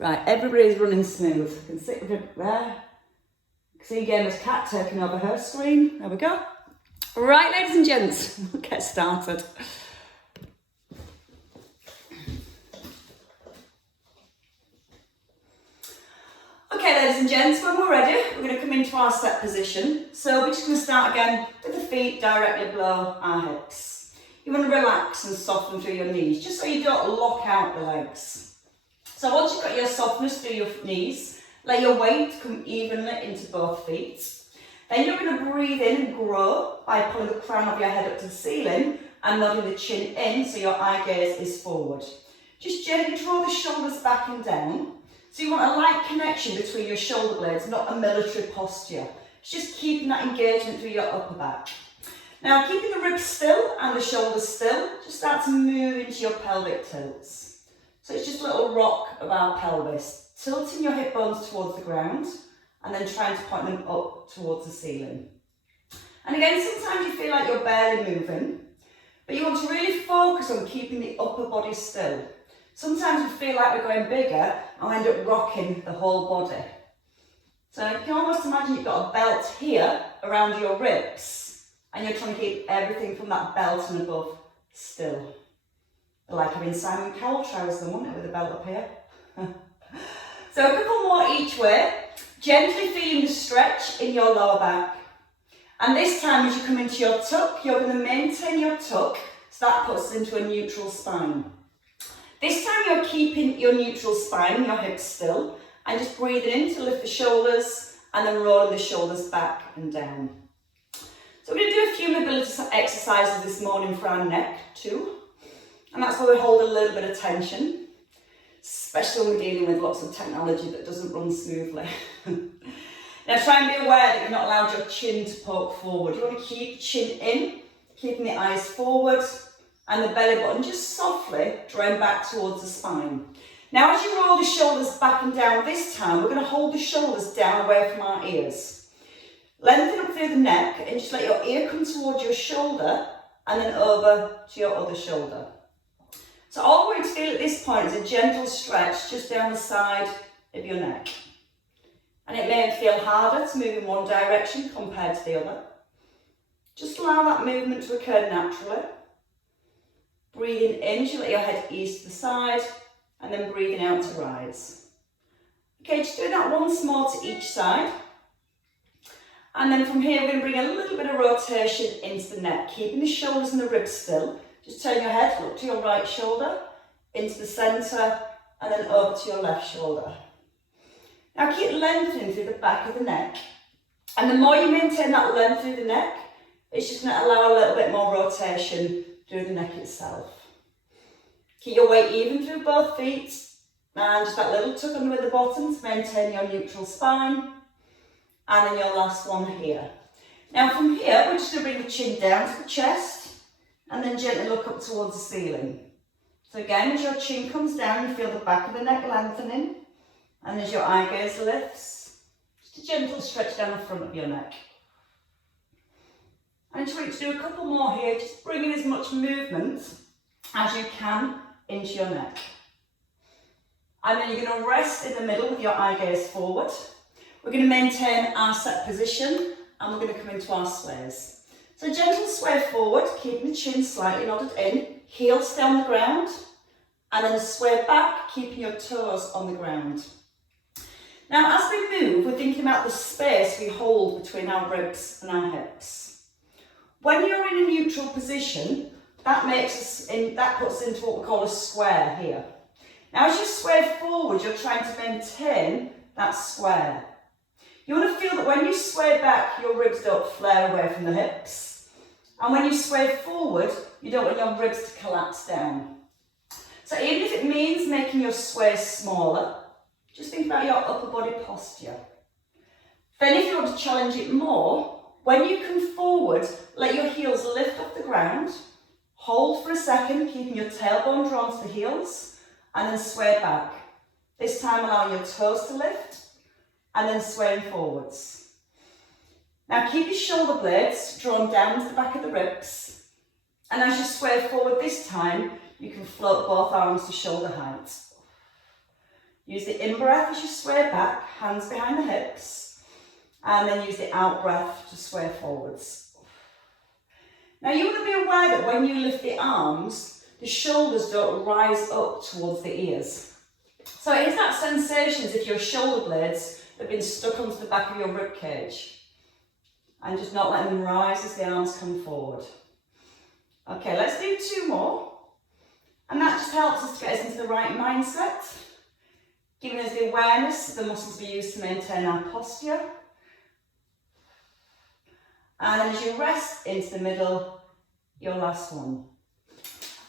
Right, everybody's running smooth. You can sit there. See Gamer's cat taking over her screen. There we go. Right, ladies and gents, we'll get started. Okay, ladies and gents, when we're ready, we're going to come into our set position. So we're just going to start again with the feet directly below our hips. You want to relax and soften through your knees, just so you don't lock out the legs. So once you've got your softness through your knees, let your weight come evenly into both feet. Then you're going to breathe in and grow by pulling the crown of your head up to the ceiling and nodding the chin in so your eye gaze is forward. Just gently draw the shoulders back and down. So you want a light connection between your shoulder blades, not a military posture. It's just keeping that engagement through your upper back. Now, keeping the ribs still and the shoulders still, just start to move into your pelvic tilts. So it's just a little rock of our pelvis, tilting your hip bones towards the ground and then trying to point them up towards the ceiling. And again, sometimes you feel like you're barely moving, but you want to really focus on keeping the upper body still. Sometimes we feel like we're going bigger and we end up rocking the whole body. So you can almost imagine you've got a belt here around your ribs and you're trying to keep everything from that belt and above still. Like having Simon Cowell trousers, wouldn't it, with a belt up here? So a couple more each way, gently feeling the stretch in your lower back. And this time as you come into your tuck, you're going to maintain your tuck, so that puts us into a neutral spine. This time you're keeping your neutral spine, your hips still, and just breathing in to lift the shoulders and then rolling the shoulders back and down. So we're going to do a few mobility exercises this morning for our neck too. And that's where we hold a little bit of tension, especially when we're dealing with lots of technology that doesn't run smoothly. Now try and be aware that you're not allowed your chin to poke forward. You want to keep the chin in, keeping the eyes forward, and the belly button just softly drawing back towards the spine. Now as you roll the shoulders back and down this time, we're going to hold the shoulders down away from our ears. Lengthen up through the neck and just let your ear come towards your shoulder and then over to your other shoulder. So all we're going to feel at this point is a gentle stretch just down the side of your neck. And it may feel harder to move in one direction compared to the other. Just allow that movement to occur naturally. Breathing in, you let your head ease to the side, and then breathing out to rise. Okay, just doing that once more to each side. And then from here, we're going to bring a little bit of rotation into the neck, keeping the shoulders and the ribs still. Just turn your head, look to your right shoulder, into the centre, and then over to your left shoulder. Now keep lengthening through the back of the neck. And the more you maintain that length through the neck, it's just going to allow a little bit more rotation through the neck itself. Keep your weight even through both feet, and just that little tuck under the bottom to maintain your neutral spine. And then your last one here. Now from here, we're just going to bring the chin down to the chest, and then gently look up towards the ceiling. So again, as your chin comes down, you feel the back of the neck lengthening, and as your eye gaze lifts, just a gentle stretch down the front of your neck. And just want you to do a couple more here, just bringing as much movement as you can into your neck. And then you're going to rest in the middle with your eye gaze forward. We're going to maintain our set position and we're going to come into our sways. So gentle sway forward, keeping the chin slightly nodded in, heels stay on the ground, and then sway back, keeping your toes on the ground. Now as we move, we're thinking about the space we hold between our ribs and our hips. When you're in a neutral position, that puts us into what we call a square here. Now as you sway forward, you're trying to maintain that square. You want to feel that when you sway back, your ribs don't flare away from the hips. And when you sway forward, you don't want your ribs to collapse down. So even if it means making your sway smaller, just think about your upper body posture. Then if you want to challenge it more, when you come forward, let your heels lift off the ground, hold for a second, keeping your tailbone drawn to the heels, and then sway back. This time allowing your toes to lift, and then swaying forwards. Now keep your shoulder blades drawn down to the back of the ribs, and as you sway forward this time, you can float both arms to shoulder height. Use the in-breath as you sway back, hands behind the hips, and then use the out-breath to sway forwards. Now you want to be aware that when you lift the arms, the shoulders don't rise up towards the ears. So it is that sensation as if your shoulder blades have been stuck onto the back of your rib cage. And just not letting them rise as the arms come forward. Okay, let's do 2 more. And that just helps us to get us into the right mindset, giving us the awareness of the muscles we use to maintain our posture. And as you rest into the middle, your last one.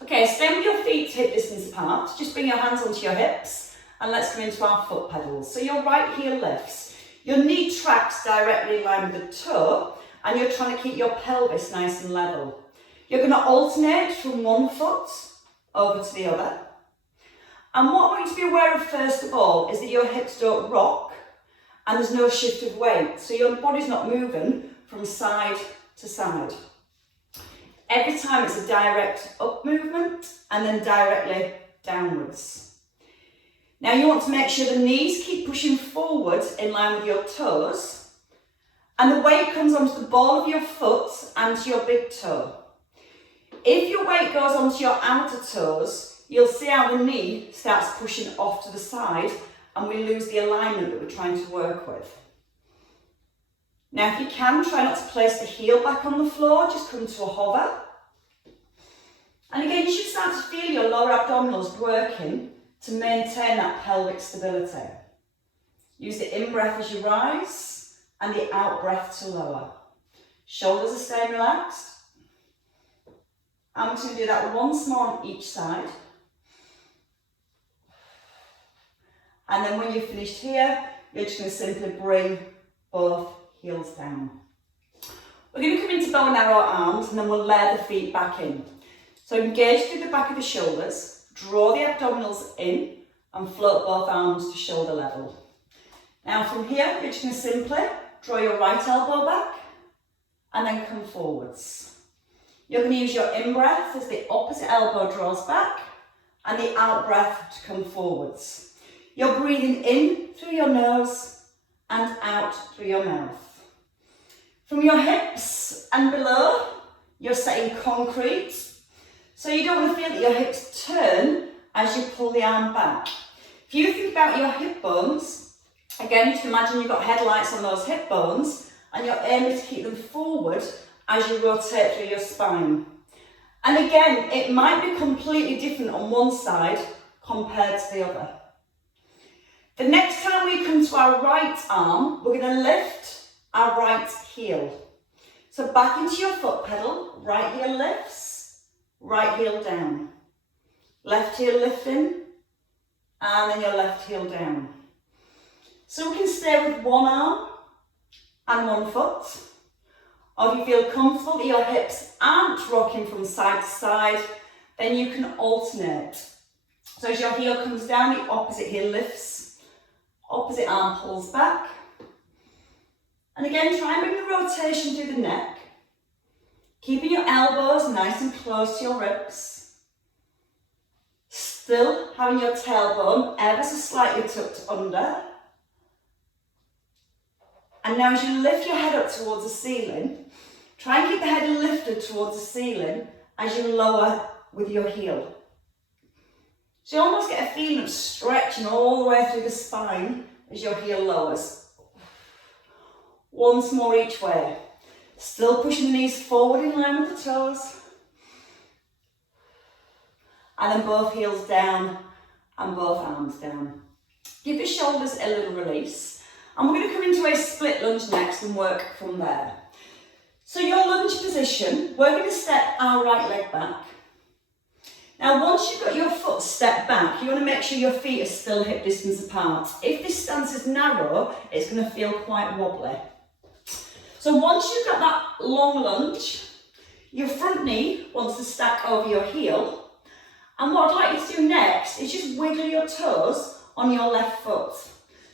Okay, stand with your feet hip distance apart. Just bring your hands onto your hips and let's come into our foot pedals. So your right heel lifts. Your knee tracks directly in line with the toe and you're trying to keep your pelvis nice and level. You're going to alternate from one foot over to the other. And what I want you to be aware of first of all is that your hips don't rock and there's no shift of weight. So your body's not moving from side to side. Every time it's a direct up movement and then directly downwards. Now you want to make sure the knees keep pushing forward in line with your toes and the weight comes onto the ball of your foot and to your big toe. If your weight goes onto your outer toes, you'll see how the knee starts pushing off to the side and we lose the alignment that we're trying to work with. Now if you can, try not to place the heel back on the floor, just come to a hover. And again, you should start to feel your lower abdominals working to maintain that pelvic stability. Use the in-breath as you rise and the out-breath to lower. Shoulders are staying relaxed. And we're going to do that once more on each side. And then when you've finished here, you're just going to simply bring both heels down. We're going to come into bow and arrow arms and then we'll layer the feet back in. So engage through the back of the shoulders, draw the abdominals in and float both arms to shoulder level. Now from here, you're just going to simply draw your right elbow back and then come forwards. You're going to use your in-breath as the opposite elbow draws back and the out-breath to come forwards. You're breathing in through your nose and out through your mouth. From your hips and below, you're setting concrete. So you don't want to feel that your hips turn as you pull the arm back. If you think about your hip bones, again, you can imagine you've got headlights on those hip bones and your aim is to keep them forward as you rotate through your spine. And again, it might be completely different on one side compared to the other. The next time we come to our right arm, we're going to lift our right heel. So back into your foot pedal, right heel lifts, right heel down. Left heel lifting, and then your left heel down. So we can stay with one arm and one foot. Or if you feel comfortable that your hips aren't rocking from side to side, then you can alternate. So as your heel comes down, the opposite heel lifts, opposite arm pulls back. And again, try and bring the rotation through the neck, keeping your elbows nice and close to your ribs. Still having your tailbone ever so slightly tucked under. And now as you lift your head up towards the ceiling, try and keep the head lifted towards the ceiling as you lower with your heel. So you almost get a feeling of stretching all the way through the spine as your heel lowers. Once more each way. Still pushing the knees forward in line with the toes. And then both heels down and both arms down. Give the shoulders a little release. And we're going to come into a split lunge next and work from there. So your lunge position, we're going to step our right leg back. Now once you've got your foot stepped back, you want to make sure your feet are still hip distance apart. If this stance is narrow, it's going to feel quite wobbly. So once you've got that long lunge, your front knee wants to stack over your heel. And what I'd like you to do next is just wiggle your toes on your left foot.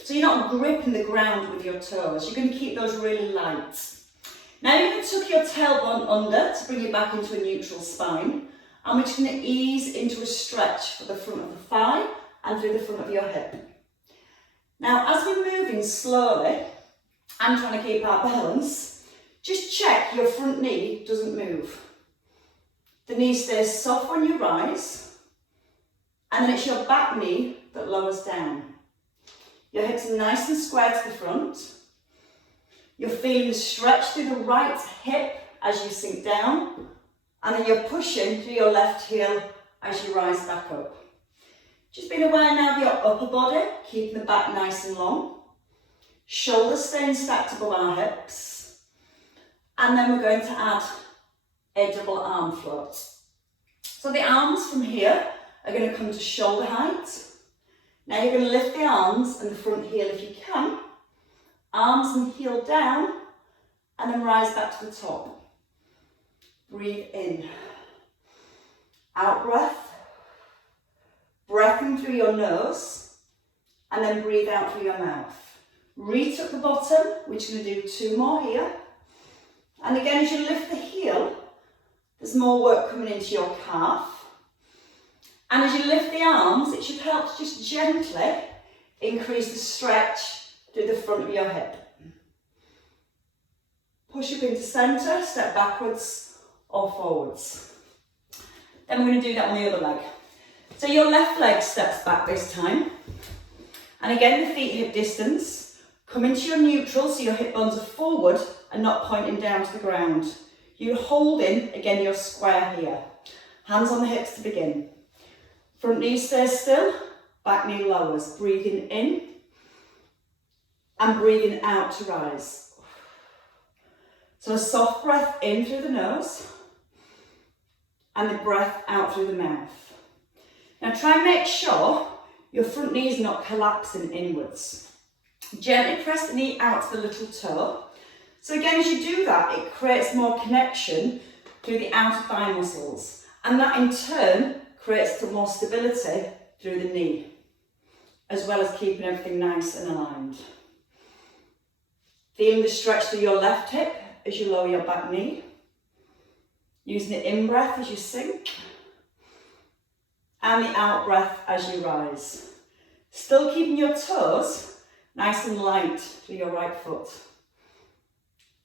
So you're not gripping the ground with your toes. You're going to keep those really light. Now you're going to tuck your tailbone under to bring you back into a neutral spine. And we're just going to ease into a stretch for the front of the thigh and through the front of your hip. Now, as we're moving slowly and trying to keep our balance, just check your front knee doesn't move. The knee stays soft when you rise, and then it's your back knee that lowers down. Your hips are nice and square to the front. You're feeling the stretch through the right hip as you sink down, and then you're pushing through your left heel as you rise back up. Just being aware now of your upper body, keeping the back nice and long. Shoulders staying stacked above our hips. And then we're going to add a double arm float. So the arms from here are going to come to shoulder height. Now you're going to lift the arms and the front heel if you can. Arms and heel down, and then rise back to the top. Breathe in. Out breath. Breath in through your nose, and then breathe out through your mouth. Reach at the bottom, we're just going to do 2 more here. And again, as you lift the heel, there's more work coming into your calf. And as you lift the arms, it should help to just gently increase the stretch through the front of your hip. Push up into centre, step backwards or forwards. Then we're going to do that on the other leg. So your left leg steps back this time. And again, the feet hip distance. Come into your neutral, so your hip bones are forward and not pointing down to the ground. You're holding, again, your square here. Hands on the hips to begin. Front knee stays still, back knee lowers. Breathing in and breathing out to rise. So a soft breath in through the nose and the breath out through the mouth. Now try and make sure your front knee is not collapsing inwards. Gently press the knee out to the little toe. So again, as you do that, it creates more connection through the outer thigh muscles. And that in turn creates more stability through the knee, as well as keeping everything nice and aligned. Feeling the stretch through your left hip as you lower your back knee. Using the in-breath as you sink. And the out breath as you rise. Still keeping your toes nice and light through your right foot.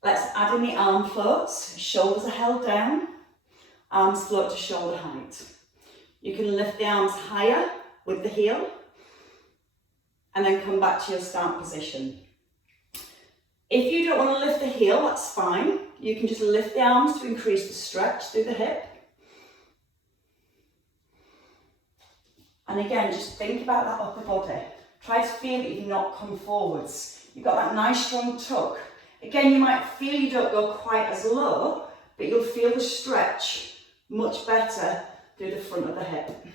Let's add in the arm floats. Shoulders are held down. Arms float to shoulder height. You can lift the arms higher with the heel and then come back to your start position. If you don't want to lift the heel, that's fine. You can just lift the arms to increase the stretch through the hip. And again, just think about that upper body. Try to feel that you've not come forwards. You've got that nice strong tuck. Again, you might feel you don't go quite as low, but you'll feel the stretch much better through the front of the hip.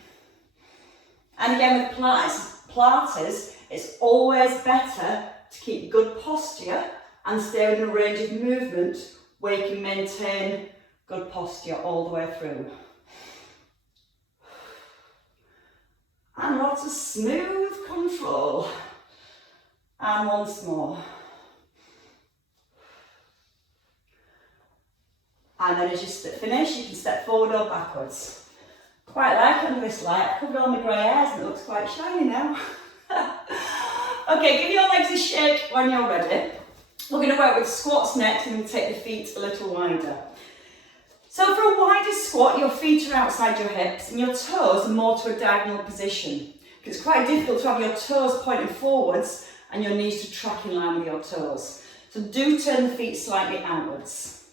And again, with Pilates, it's always better to keep good posture and stay within a range of movement where you can maintain good posture all the way through. And lots of smooth control. And once more. And then as you finish, you can step forward or backwards. Quite like under this light. I've covered all my grey hairs and it looks quite shiny now. Okay, give your legs a shake when you're ready. We're going to work with squats next and we'll take the feet a little wider. So for a wider squat, your feet are outside your hips and your toes are more to a diagonal position. It's quite difficult to have your toes pointing forwards and your knees to track in line with your toes. So do turn the feet slightly outwards.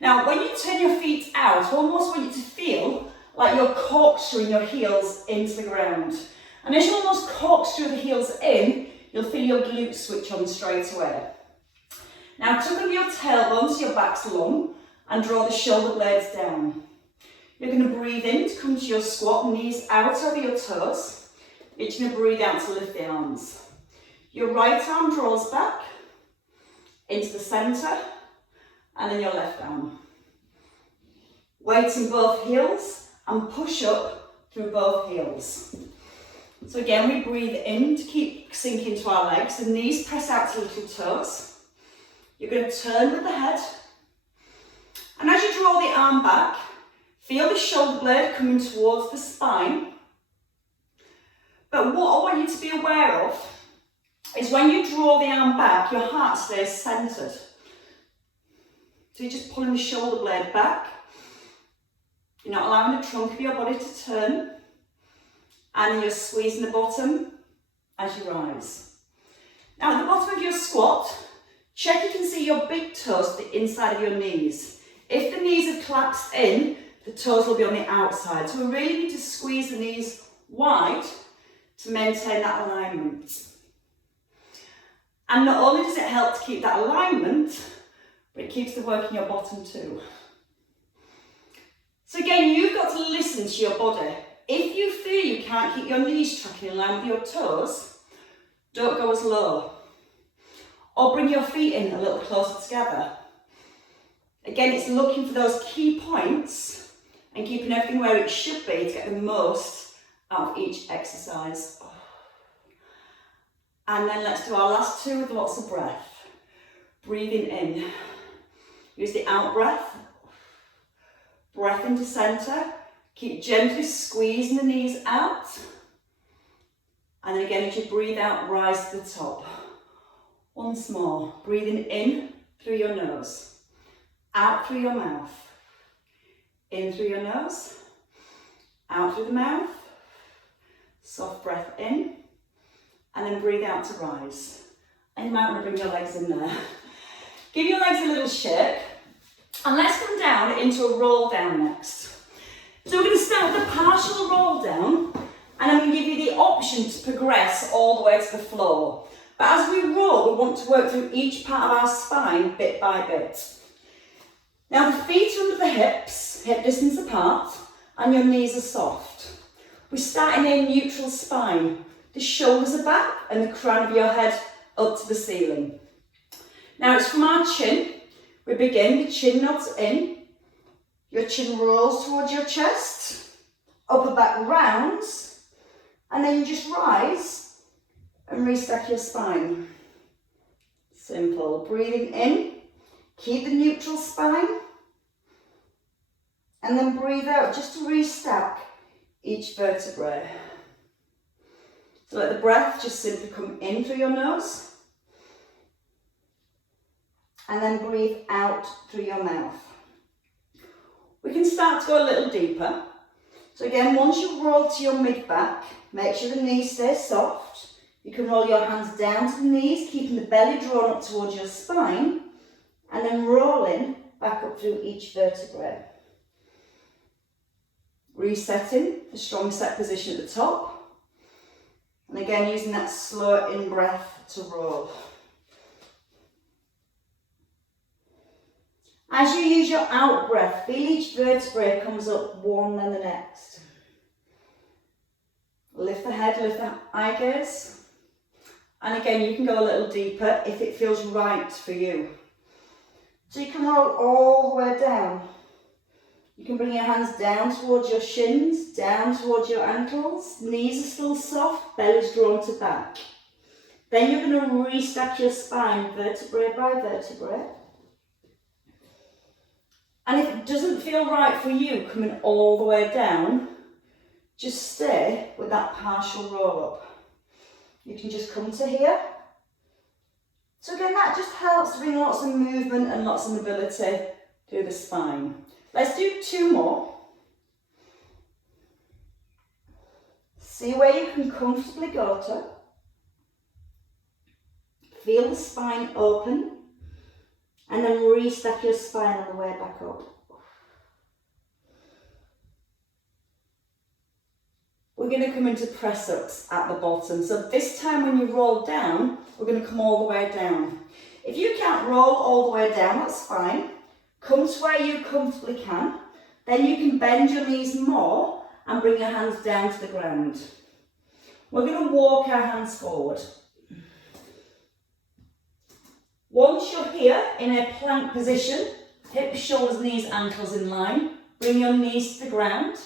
Now, when you turn your feet out, I almost want you to feel like you're corkscrewing your heels into the ground. And as you almost corkscrew the heels in, you'll feel your glutes switch on straight away. Now, tuck under your tailbone so your back's long and draw the shoulder blades down. You're going to breathe in to come to your squat, knees out over your toes. You're just going to breathe out to lift the arms. Your right arm draws back into the centre and then your left arm. Weight in both heels and push up through both heels. So again, we breathe in to keep sinking to our legs. The knees press out to little toes. You're going to turn with the head. And as you draw the arm back, feel the shoulder blade coming towards the spine. But what I want you to be aware of is when you draw the arm back, your heart stays centered. So you're just pulling the shoulder blade back. You're not allowing the trunk of your body to turn. And then you're squeezing the bottom as you rise. Now at the bottom of your squat, check you can see your big toes to the inside of your knees. If the knees have collapsed in, the toes will be on the outside. So we really need to squeeze the knees wide to maintain that alignment. And not only does it help to keep that alignment, but it keeps the work in your bottom too. So again, you've got to listen to your body. If you feel you can't keep your knees tracking in line with your toes, don't go as low. Or bring your feet in a little closer together. Again, it's looking for those key points and keeping everything where it should be to get the most out of each exercise. And then let's do our last two with lots of breath. Breathing in. Use the out breath. Breath into centre. Keep gently squeezing the knees out. And then again, as you breathe out, rise to the top. Once more. Breathing in through your nose. Out through your mouth. In through your nose. Out through the mouth. Soft breath in. And then breathe out to rise. And you might want to bring your legs in there. Give your legs a little shake. And let's come down into a roll down next. So we're going to start with a partial roll down. And I'm going to give you the option to progress all the way to the floor. But as we roll, we want to work through each part of our spine bit by bit. Now the feet are under the hips, hip distance apart, and your knees are soft. We're starting in neutral spine. The shoulders are back and the crown of your head up to the ceiling. Now it's from our chin. We begin, the chin nods in. Your chin rolls towards your chest. Upper back rounds. And then you just rise and restack your spine. Simple. Breathing in. Keep the neutral spine. And then breathe out just to restack each vertebrae. So let the breath just simply come in through your nose. And then breathe out through your mouth. We can start to go a little deeper. So again, once you roll to your mid-back, make sure the knees stay soft. You can roll your hands down to the knees, keeping the belly drawn up towards your spine, and then rolling back up through each vertebrae. Resetting the strong set position at the top. And again, using that slow in-breath to roll. As you use your out-breath, feel each vertebrae comes up one then the next. Lift the head, lift the eye gaze. And again, you can go a little deeper if it feels right for you. So you can roll all the way down. You can bring your hands down towards your shins, down towards your ankles. Knees are still soft, belly's drawn to back. Then you're going to restack your spine vertebrae by vertebrae. And if it doesn't feel right for you coming all the way down, just stay with that partial roll up. You can just come to here. So again, that just helps to bring lots of movement and lots of mobility through the spine. Let's do two more. See where you can comfortably go to. Feel the spine open. And then restack your spine on the way back up. We're going to come into press-ups at the bottom. So this time when you roll down, we're going to come all the way down. If you can't roll all the way down, that's fine. Come to where you comfortably can. Then you can bend your knees more and bring your hands down to the ground. We're going to walk our hands forward. Once you're here in a plank position, hips, shoulders, knees, ankles in line. Bring your knees to the ground.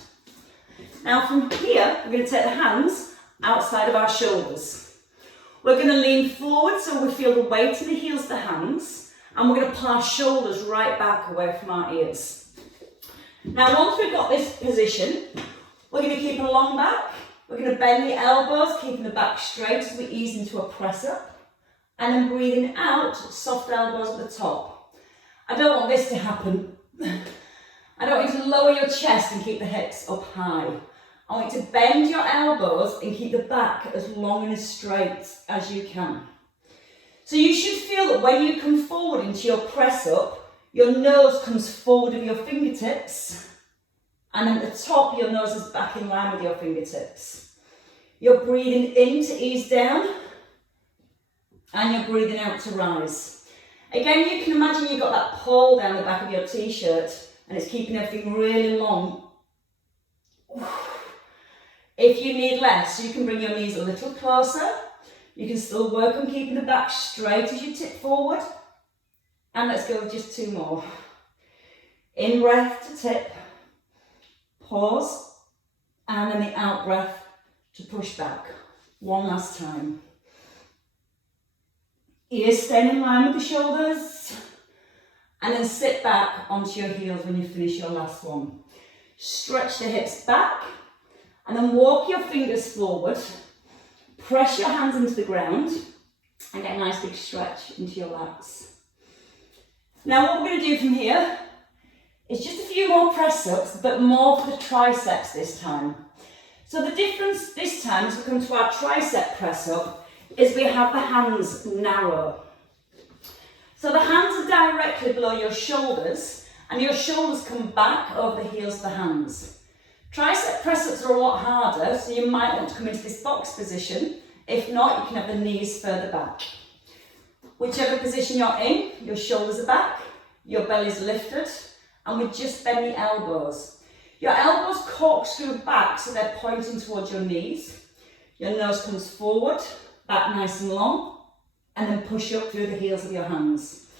Now from here, we're going to take the hands outside of our shoulders. We're going to lean forward so we feel the weight of the heels of the hands. And we're going to pull our shoulders right back away from our ears. Now once we've got this position, we're going to keep a long back. We're going to bend the elbows, keeping the back straight as we ease into a press up. And then breathing out, soft elbows at the top. I don't want this to happen. I don't want you to lower your chest and keep the hips up high. I want you to bend your elbows and keep the back as long and as straight as you can. So you should feel that when you come forward into your press up, your nose comes forward with your fingertips, and then at the top your nose is back in line with your fingertips. You're breathing in to ease down, and you're breathing out to rise. Again, you can imagine you've got that pole down the back of your t-shirt, and it's keeping everything really long. If you need less, you can bring your knees a little closer. You can still work on keeping the back straight as you tip forward. And let's go with just 2 more. In breath to tip, pause, and then the out breath to push back. One last time. Ears staying in line with the shoulders, and then sit back onto your heels when you finish your last one. Stretch the hips back, and then walk your fingers forward. Press your hands into the ground, and get a nice big stretch into your lats. Now what we're going to do from here is just a few more press-ups, but more for the triceps this time. So the difference this time, as we come to our tricep press-up, is we have the hands narrow. So the hands are directly below your shoulders, and your shoulders come back over the heels of the hands. Tricep press-ups are a lot harder, so you might want to come into this box position. If not, you can have the knees further back. Whichever position you're in, your shoulders are back, your belly's lifted, and we just bend the elbows. Your elbows corkscrew back so they're pointing towards your knees. Your nose comes forward, back nice and long, and then push up through the heels of your hands.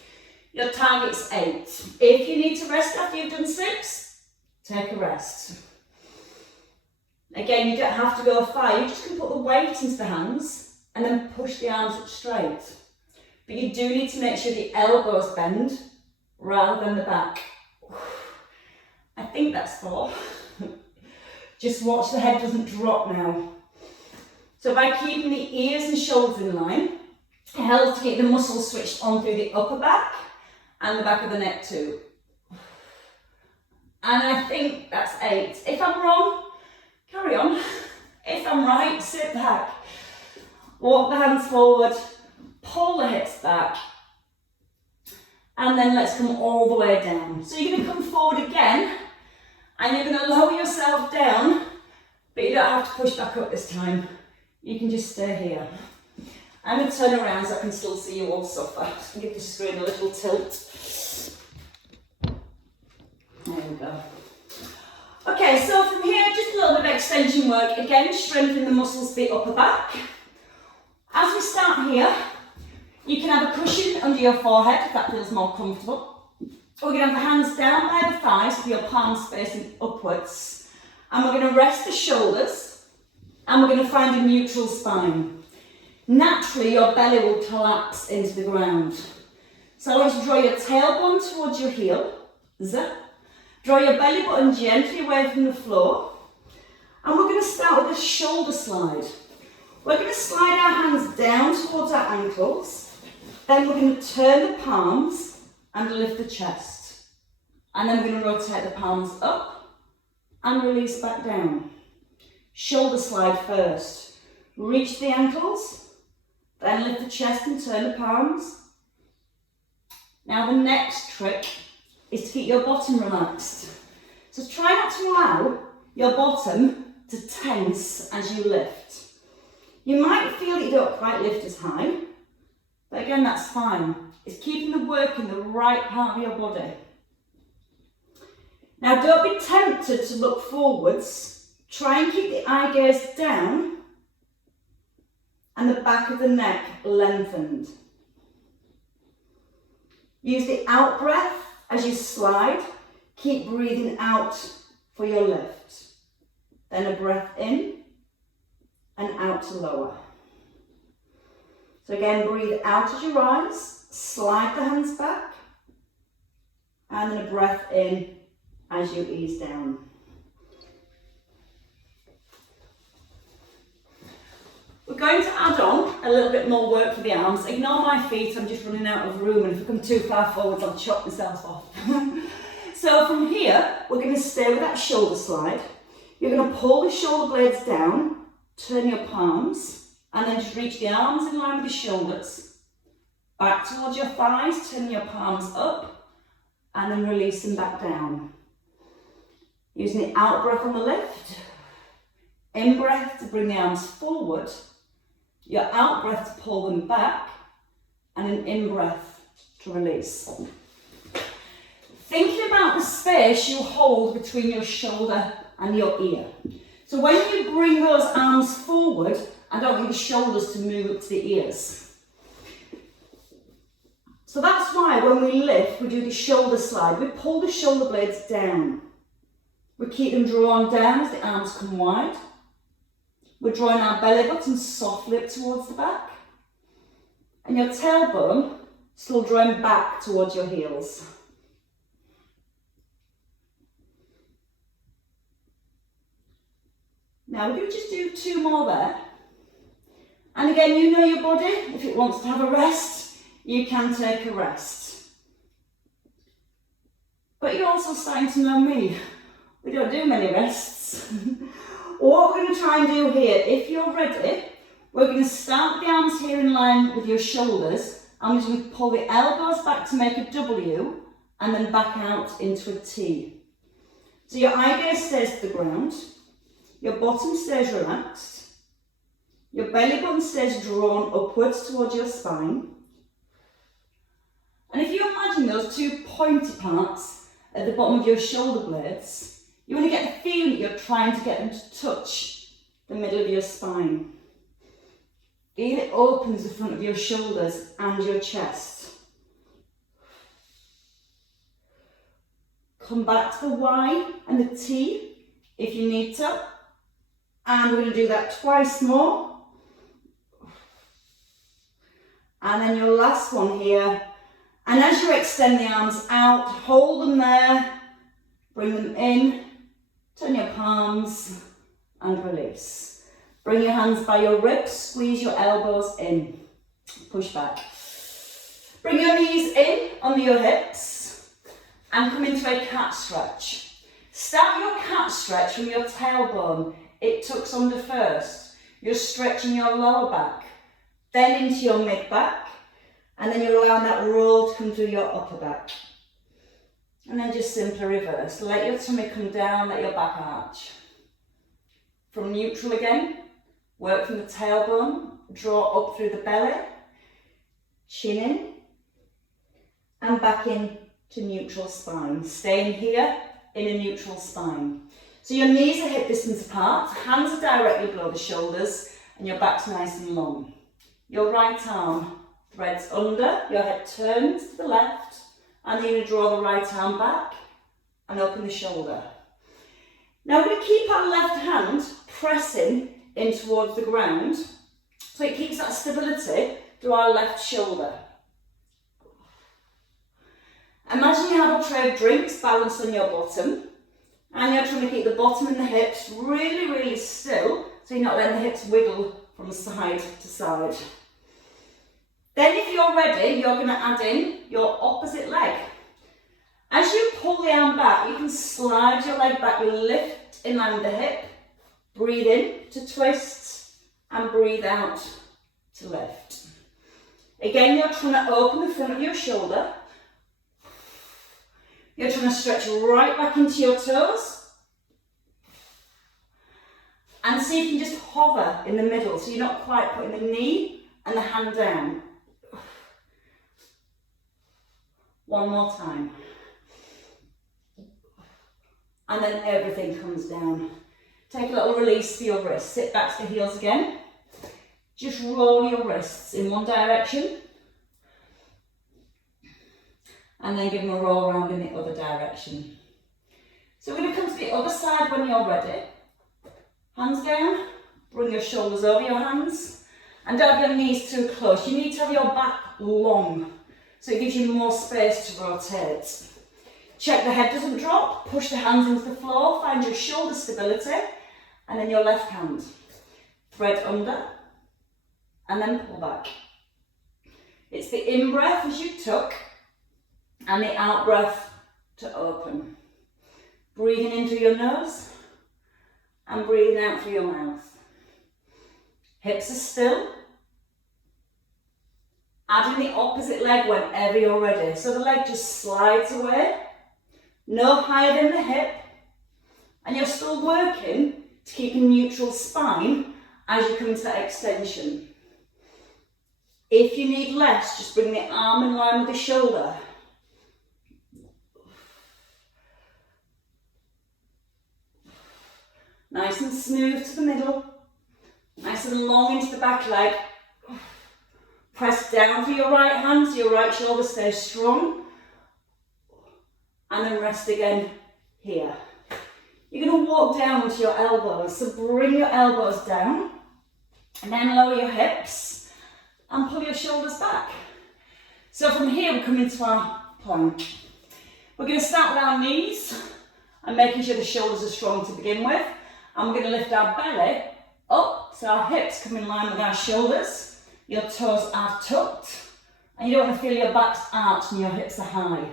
Your target's 8. If you need to rest after you've done 6, take a rest. Again, you don't have to go 5, you just can put the weight into the hands and then push the arms up straight. But you do need to make sure the elbows bend rather than the back. I think that's 4. Just watch the head doesn't drop now. So by keeping the ears and shoulders in line, it helps to keep the muscles switched on through the upper back and the back of the neck too. And I think that's 8. If I'm wrong, carry on. If I'm right, sit back. Walk the hands forward, pull the hips back, and then let's come all the way down. So you're going to come forward again, and you're going to lower yourself down, but you don't have to push back up this time. You can just stay here. I'm going to turn around so I can still see you all suffer. Just give the screen a little tilt. There we go. Okay, so from here, just a little bit of extension work. Again, strengthen the muscles of the upper back. As we start here, you can have a cushion under your forehead if that feels more comfortable. We're going to have the hands down by the thighs with your palms facing upwards. And we're going to rest the shoulders, and we're going to find a neutral spine. Naturally, your belly will collapse into the ground. So I want you to draw your tailbone towards your heel. Draw your belly button gently away from the floor. And we're going to start with a shoulder slide. We're going to slide our hands down towards our ankles. Then we're going to turn the palms and lift the chest. And then we're going to rotate the palms up and release back down. Shoulder slide first. Reach the ankles. Then lift the chest and turn the palms. Now the next trick is to keep your bottom relaxed. So try not to allow your bottom to tense as you lift. You might feel that you don't quite lift as high, but again, that's fine. It's keeping the work in the right part of your body. Now don't be tempted to look forwards. Try and keep the eye gaze down and the back of the neck lengthened. Use the out breath as you slide. Keep breathing out for your lift. Then a breath in and out to lower. So again, breathe out as you rise, slide the hands back, and then a breath in as you ease down. We're going to add on a little bit more work for the arms. Ignore my feet, I'm just running out of room, and if I come too far forwards, I'll chop myself off. So from here, we're going to stay with that shoulder slide. You're going to pull the shoulder blades down, turn your palms, and then just reach the arms in line with the shoulders. Back towards your thighs, turn your palms up, and then release them back down. Using the out breath on the lift, in breath to bring the arms forward, your out breath to pull them back, and an in breath to release. Thinking about the space you hold between your shoulder and your ear. So when you bring those arms forward, I don't want the shoulders to move up to the ears. So that's why when we lift, we do the shoulder slide. We pull the shoulder blades down. We keep them drawn down as the arms come wide. We're drawing our belly button softly up towards the back. And your tailbone still drawing back towards your heels. Now we're going to just do 2 more there. And again, you know your body. If it wants to have a rest, you can take a rest. But you're also starting to know me. We don't do many rests. What we're going to try and do here, if you're ready, we're going to start the arms here in line with your shoulders, and we're going to pull the elbows back to make a W, and then back out into a T. So your eye gaze stays to the ground. Your bottom stays relaxed. Your belly button stays drawn upwards towards your spine. And if you imagine those 2 pointy parts at the bottom of your shoulder blades, you want to get the feeling that you're trying to get them to touch the middle of your spine. Feel it opens the front of your shoulders and your chest. Come back to the Y and the T if you need to. And we're going to do that twice more. And then your last one here. And as you extend the arms out, hold them there, bring them in, turn your palms and release. Bring your hands by your ribs, squeeze your elbows in, push back. Bring your knees in under your hips and come into a cat stretch. Start your cat stretch from your tailbone. It tucks under first. You're stretching your lower back, then into your mid back, and then you're allowing that roll to come through your upper back. And then just simply reverse. Let your tummy come down, let your back arch. From neutral again, work from the tailbone, draw up through the belly, chin in, and back in to neutral spine. Staying here in a neutral spine. So your knees are hip distance apart, hands are directly below the shoulders, and your back's nice and long. Your right arm threads under, your head turns to the left, and then you're going to draw the right arm back and open the shoulder. Now we're going to keep our left hand pressing in towards the ground, so it keeps that stability through our left shoulder. Imagine you have a tray of drinks balanced on your bottom, and you're trying to keep the bottom and the hips really, really still, so you're not letting the hips wiggle from side to side. Then if you're ready, you're going to add in your opposite leg. As you pull the arm back, you can slide your leg back, you lift in line with the hip, breathe in to twist, and breathe out to lift. Again, you're trying to open the front of your shoulder. You're trying to stretch right back into your toes. And see if you can just hover in the middle, so you're not quite putting the knee and the hand down. One more time. And then everything comes down. Take a little release for your wrists. Sit back to the heels again. Just roll your wrists in one direction. And then give them a roll around in the other direction. So we're going to come to the other side when you're ready. Hands down. Bring your shoulders over your hands. And don't have your knees too close. You need to have your back long, so it gives you more space to rotate. Check the head doesn't drop, push the hands into the floor, find your shoulder stability, and then your left hand. Thread under, and then pull back. It's the in-breath as you tuck, and the out-breath to open. Breathing in through your nose, and breathing out through your mouth. Hips are still. Adding the opposite leg whenever you're ready. So the leg just slides away, no higher than the hip, and you're still working to keep a neutral spine as you come into that extension. If you need less, just bring the arm in line with the shoulder. Nice and smooth to the middle, nice and long into the back leg. Press down for your right hand so your right shoulder stays strong. And then rest again here. You're going to walk down with your elbows, so bring your elbows down and then lower your hips and pull your shoulders back. So from here we come into our plank. We're going to start with our knees and making sure the shoulders are strong to begin with. And we're going to lift our belly up so our hips come in line with our shoulders. Your toes are tucked, and you don't want to feel your back's arched and your hips are high.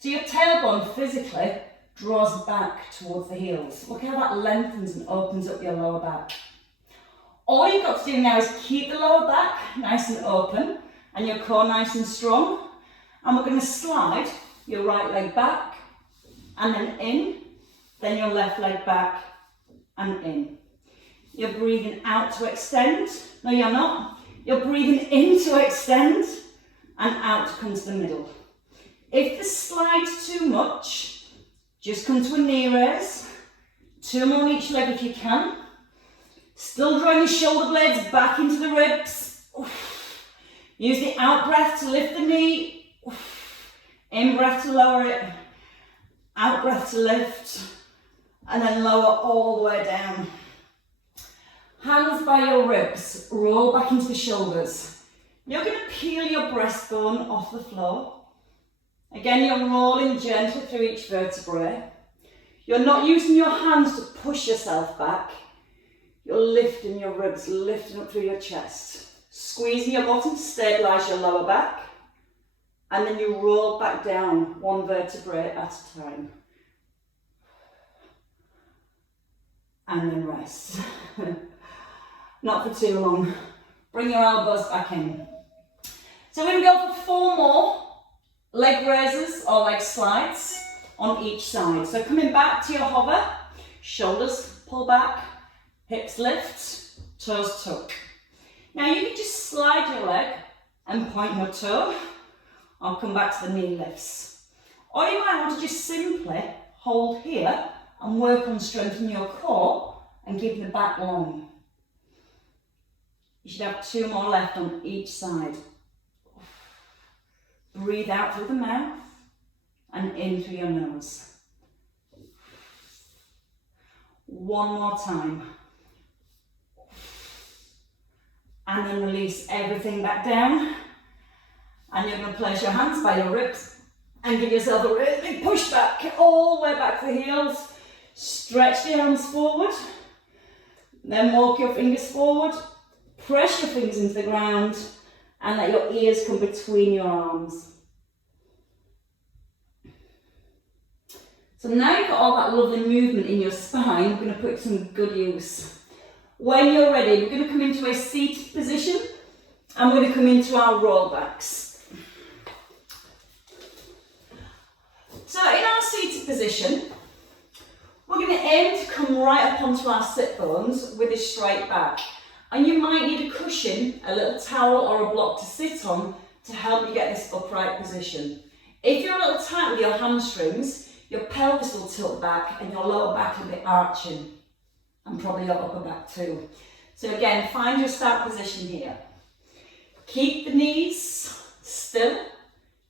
So your tailbone physically draws back towards the heels. Look how that lengthens and opens up your lower back. All you've got to do now is keep the lower back nice and open and your core nice and strong. And we're going to slide your right leg back and then in, then your left leg back and in. You're breathing out to extend. No, you're not. You're breathing in to extend and out to come to the middle. If the slide's too much, just come to a knee raise. 2 more on each leg if you can. Still drawing the shoulder blades back into the ribs. Use the out breath to lift the knee. In breath to lower it. Out breath to lift. And then lower all the way down. Hands by your ribs, roll back into the shoulders. You're going to peel your breastbone off the floor. Again, you're rolling gently through each vertebrae. You're not using your hands to push yourself back. You're lifting your ribs, lifting up through your chest. Squeezing your bottom to stabilise your lower back. And then you roll back down 1 vertebrae at a time. And then rest. Not for too long. Bring your elbows back in. So we're going to go for 4 more leg raises or leg slides on each side. So coming back to your hover, shoulders pull back, hips lift, toes tuck. Now you can just slide your leg and point your toe, or come back to the knee lifts. Or you might want to just simply hold here and work on strengthening your core and keeping the back long. You should have 2 more left on each side. Breathe out through the mouth and in through your nose. 1 more time. And then release everything back down. And you're going to place your hands by your ribs and give yourself a really big push back, all the way back to the heels. Stretch the arms forward. Then walk your fingers forward. Press your fingers into the ground and let your ears come between your arms. So now you've got all that lovely movement in your spine, we're going to put it to some good use. When you're ready, we're going to come into a seated position and we're going to come into our rollbacks. So in our seated position, we're going to aim to come right up onto our sit bones with a straight back. And you might need a cushion, a little towel or a block to sit on to help you get this upright position. If you're a little tight with your hamstrings, your pelvis will tilt back and your lower back will be arching. And probably your upper back too. So again, find your start position here. Keep the knees still.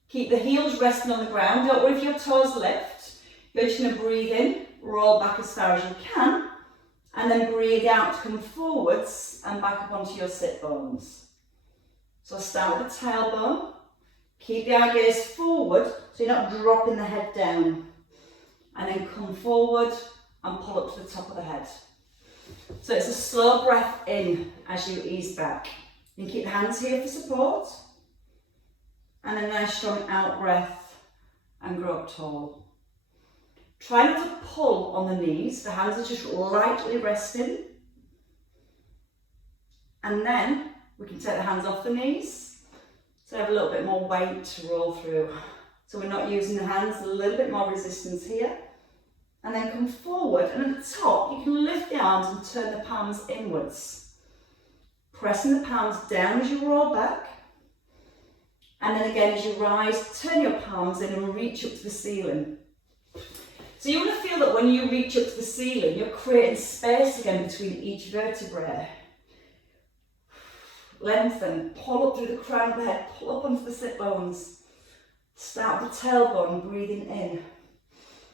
Keep the heels resting on the ground. Don't worry if your toes lift. You're just going to breathe in, roll back as far as you can. And then breathe out to come forwards and back up onto your sit bones. So start with the tailbone. Keep the eye gaze forward so you're not dropping the head down. And then come forward and pull up to the top of the head. So it's a slow breath in as you ease back. You can keep the hands here for support. And a nice strong out breath and grow up tall. Try not to pull on the knees, the hands are just lightly resting. And then we can take the hands off the knees, so have a little bit more weight to roll through. So we're not using the hands, a little bit more resistance here. And then come forward, and at the top you can lift the arms and turn the palms inwards. Pressing the palms down as you roll back. And then again as you rise, turn your palms in and reach up to the ceiling. So you want to feel that when you reach up to the ceiling, you're creating space again between each vertebrae. Lengthen, pull up through the crown of the head, pull up onto the sit bones. Start with the tailbone, breathing in.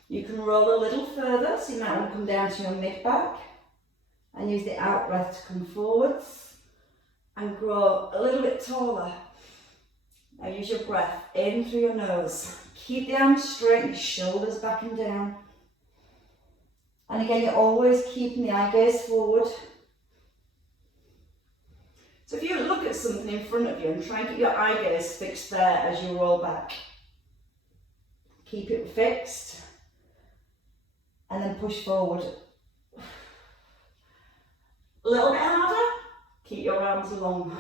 You can roll a little further, so you might want to come down to your mid-back and use the out breath to come forwards and grow a little bit taller. Now use your breath in through your nose. Keep the arms straight, your shoulders back and down. And again, you're always keeping the eye gaze forward. So if you look at something in front of you and try and keep your eye gaze fixed there as you roll back. Keep it fixed. And then push forward. A little bit harder. Keep your arms long.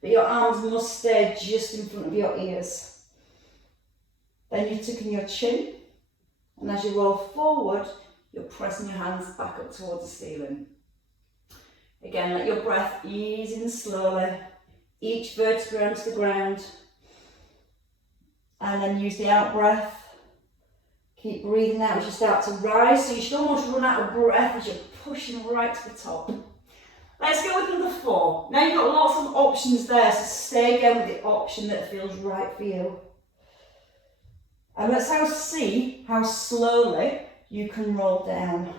But your arms must stay just in front of your ears. Then you're tucking your chin, and as you roll forward, you're pressing your hands back up towards the ceiling. Again, let your breath ease in slowly, each vertebra onto the ground, and then use the out breath. Keep breathing out as you start to rise, so you should almost run out of breath as you're pushing right to the top. Let's go with number 4. Now you've got lots of options there, so stay again with the option that feels right for you. And let's now see how slowly you can roll down.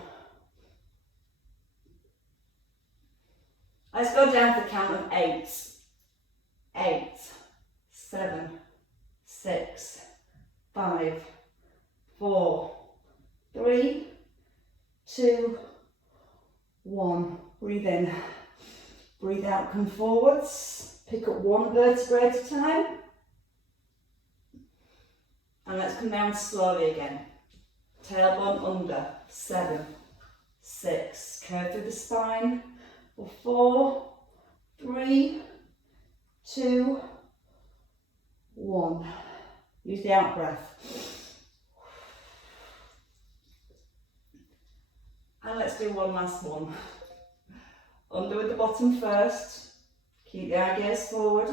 Let's go down to the count of 8. 8, 7, 6, 5, 4, 3, 2, 1. Breathe in. Breathe out, come forwards. Pick up one vertebra at a time. And let's come down slowly again. Tailbone under. 7, 6. Curve through the spine. 4, 3, 2, 1. Use the out breath. And let's do one last one. Under with the bottom first. Keep the eye gaze forward.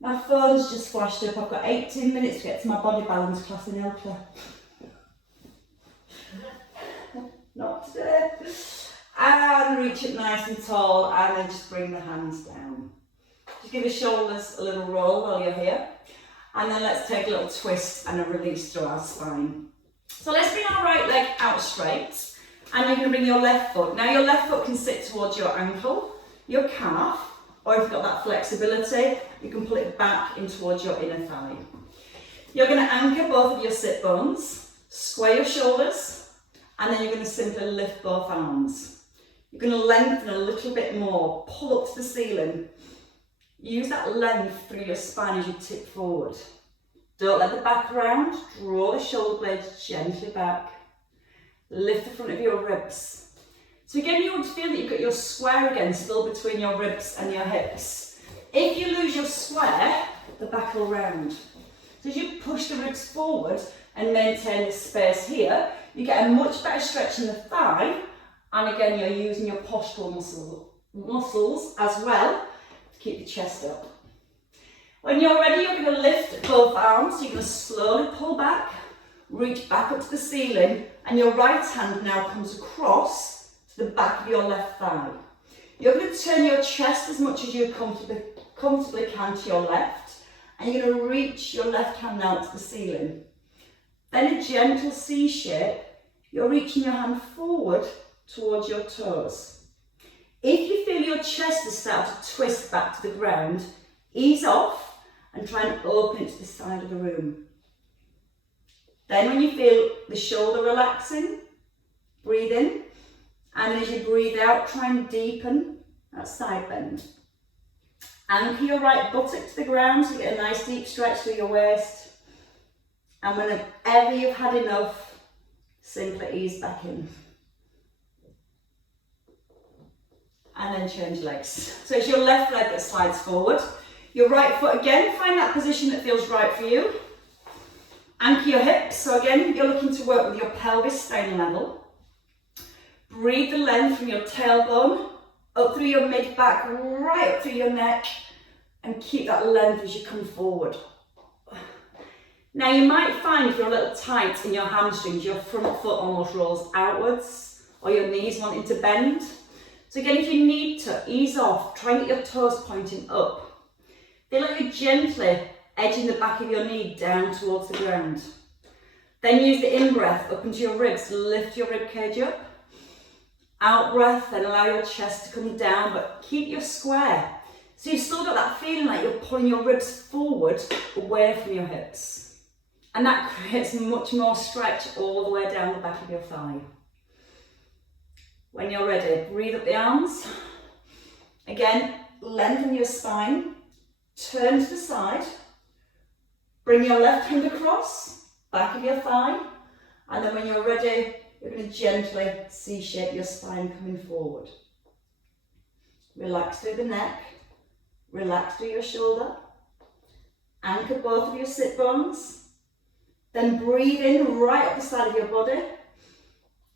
My phone's just flashed up. I've got 18 minutes to get to my body balance class in Ilkley. Not today. And reach it nice and tall, and then just bring the hands down. Just give the shoulders a little roll while you're here. And then let's take a little twist and a release through our spine. So let's bring our right leg out straight, and you're going to bring your left foot. Now your left foot can sit towards your ankle, your calf, or if you've got that flexibility, you can pull it back in towards your inner thigh. You're going to anchor both of your sit bones, square your shoulders, and then you're going to simply lift both arms. You're going to lengthen a little bit more, pull up to the ceiling. Use that length through your spine as you tip forward. Don't let the back round, draw the shoulder blades gently back. Lift the front of your ribs. So again, you want to feel that you've got your square again, still between your ribs and your hips. If you lose your square, the back will round. So as you push the ribs forward and maintain this space here, you get a much better stretch in the thigh, and again, you're using your postural muscles as well to keep the chest up. When you're ready, you're going to lift both arms. You're going to slowly pull back, reach back up to the ceiling, and your right hand now comes across to the back of your left thigh. You're going to turn your chest as much as you comfortably can to your left, and you're going to reach your left hand out to the ceiling. Then a gentle C shape, you're reaching your hand forward towards your toes. If you feel your chest has started to twist back to the ground, ease off and try and open it to the side of the room. Then when you feel the shoulder relaxing, breathe in And as you breathe out, try and deepen that side bend. Anchor your right buttock to the ground so you get a nice deep stretch through your waist. And whenever you've had enough, simply ease back in. And then change legs. So it's your left leg that slides forward. Your right foot again, find that position that feels right for you. Anchor your hips. So again, you're looking to work with your pelvis staying level. Breathe the length from your tailbone up through your mid-back, right up through your neck, and keep that length as you come forward. Now you might find if you're a little tight in your hamstrings, your front foot almost rolls outwards, or your knees wanting to bend. So again, if you need to, ease off, try and get your toes pointing up. Feel like you're gently edging the back of your knee down towards the ground. Then use the in-breath up into your ribs, lift your rib cage up. Out breath, then allow your chest to come down, but keep your square. So you've still got that feeling like you're pulling your ribs forward, away from your hips. And that creates much more stretch all the way down the back of your thigh. When you're ready, breathe up the arms. Again, lengthen your spine, turn to the side, bring your left hand across, back of your thigh, and then when you're ready, you're going to gently C-shape your spine coming forward. Relax through the neck, relax through your shoulder, anchor both of your sit bones, then breathe in right up the side of your body,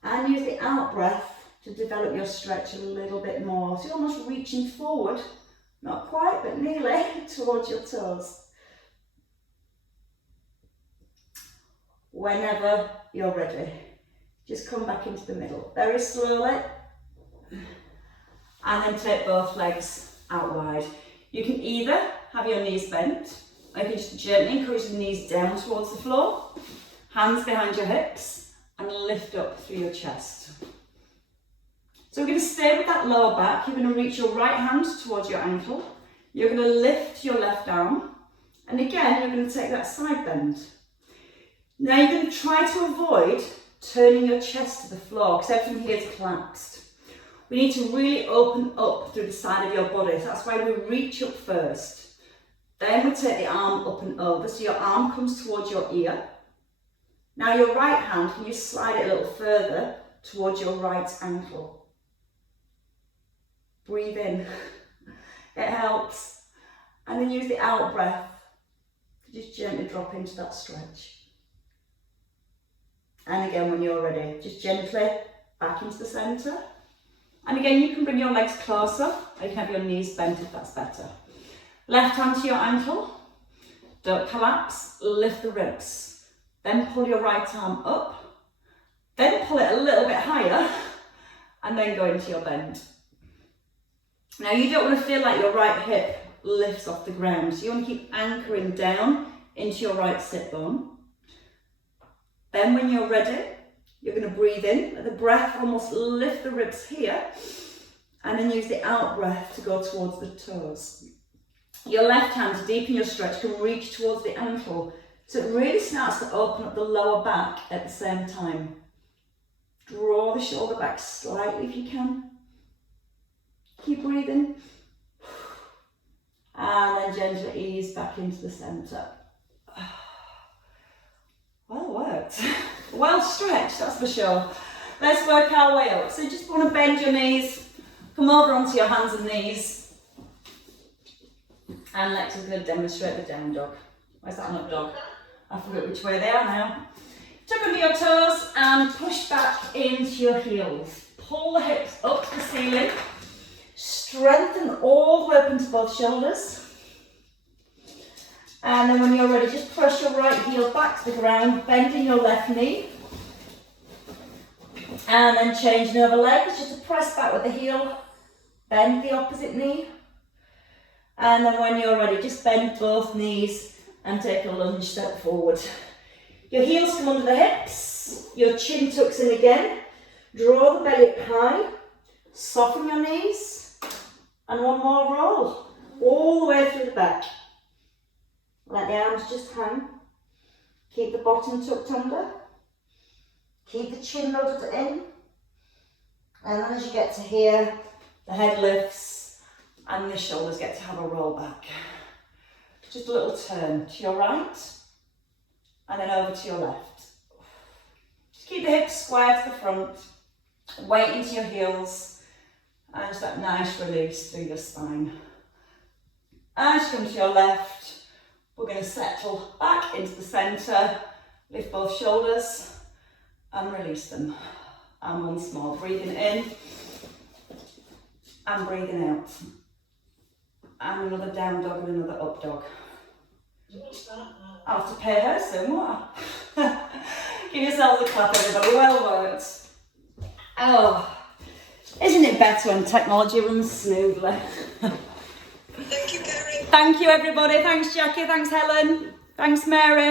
and use the out breath to develop your stretch a little bit more. So you're almost reaching forward, not quite, but nearly, towards your toes. Whenever you're ready, just come back into the middle, very slowly, and then take both legs out wide. You can either have your knees bent, or you can just gently encourage the knees down towards the floor, hands behind your hips, and lift up through your chest. So we're going to stay with that lower back. You're going to reach your right hand towards your ankle. You're going to lift your left arm, and again, you're going to take that side bend. Now you're going to try to avoid turning your chest to the floor because everything here is collapsed. We need to really open up through the side of your body. So that's why we reach up first. Then we take the arm up and over. So your arm comes towards your ear. Now your right hand, can you slide it a little further towards your right ankle? Breathe in. It helps. And then use the out breath to just gently drop into that stretch. And again, when you're ready, just gently back into the centre. And again, you can bring your legs closer, or you can have your knees bent if that's better. Left hand to your ankle, don't collapse, lift the ribs. Then pull your right arm up, then pull it a little bit higher, and then go into your bend. Now you don't want to feel like your right hip lifts off the ground, so you want to keep anchoring down into your right sit bone. Then when you're ready, you're going to breathe in, let the breath almost lift the ribs here, and then use the out breath to go towards the toes. Your left hand, to deepen your stretch, can reach towards the ankle, so it really starts to open up the lower back at the same time. Draw the shoulder back slightly if you can. Keep breathing. And then gently ease back into the centre. Well worked. Well stretched, that's for sure. Let's work our way up. So you just want to bend your knees, come over onto your hands and knees. And Lex is going to demonstrate the down dog. Where's that up dog? I forget which way they are now. Tuck under your toes and push back into your heels. Pull the hips up to the ceiling. Strengthen all the way up into both shoulders. And then when you're ready, just press your right heel back to the ground, bending your left knee. And then changing over legs, just to press back with the heel, bend the opposite knee. And then when you're ready, just bend both knees and take a lunge step forward. Your heels come under the hips, your chin tucks in again. Draw the belly up high, soften your knees, and one more roll, all the way through the back. Let the arms just hang. Keep the bottom tucked under. Keep the chin loaded in. And then as you get to here, the head lifts and the shoulders get to have a roll back. Just a little turn to your right and then over to your left. Just keep the hips square to the front, weight into your heels, and just that nice release through your spine. As you come to your left, we're going to settle back into the centre, lift both shoulders and release them. And once more, breathing in and breathing out. And another down dog and another up dog. I'll have to pay her soon, won't I? Give yourselves a clap, everybody. Well worked. Oh, isn't it better when technology runs smoothly? Thank you, Kerry. Thank you, everybody. Thanks, Jackie. Thanks, Helen. Thanks, Mary.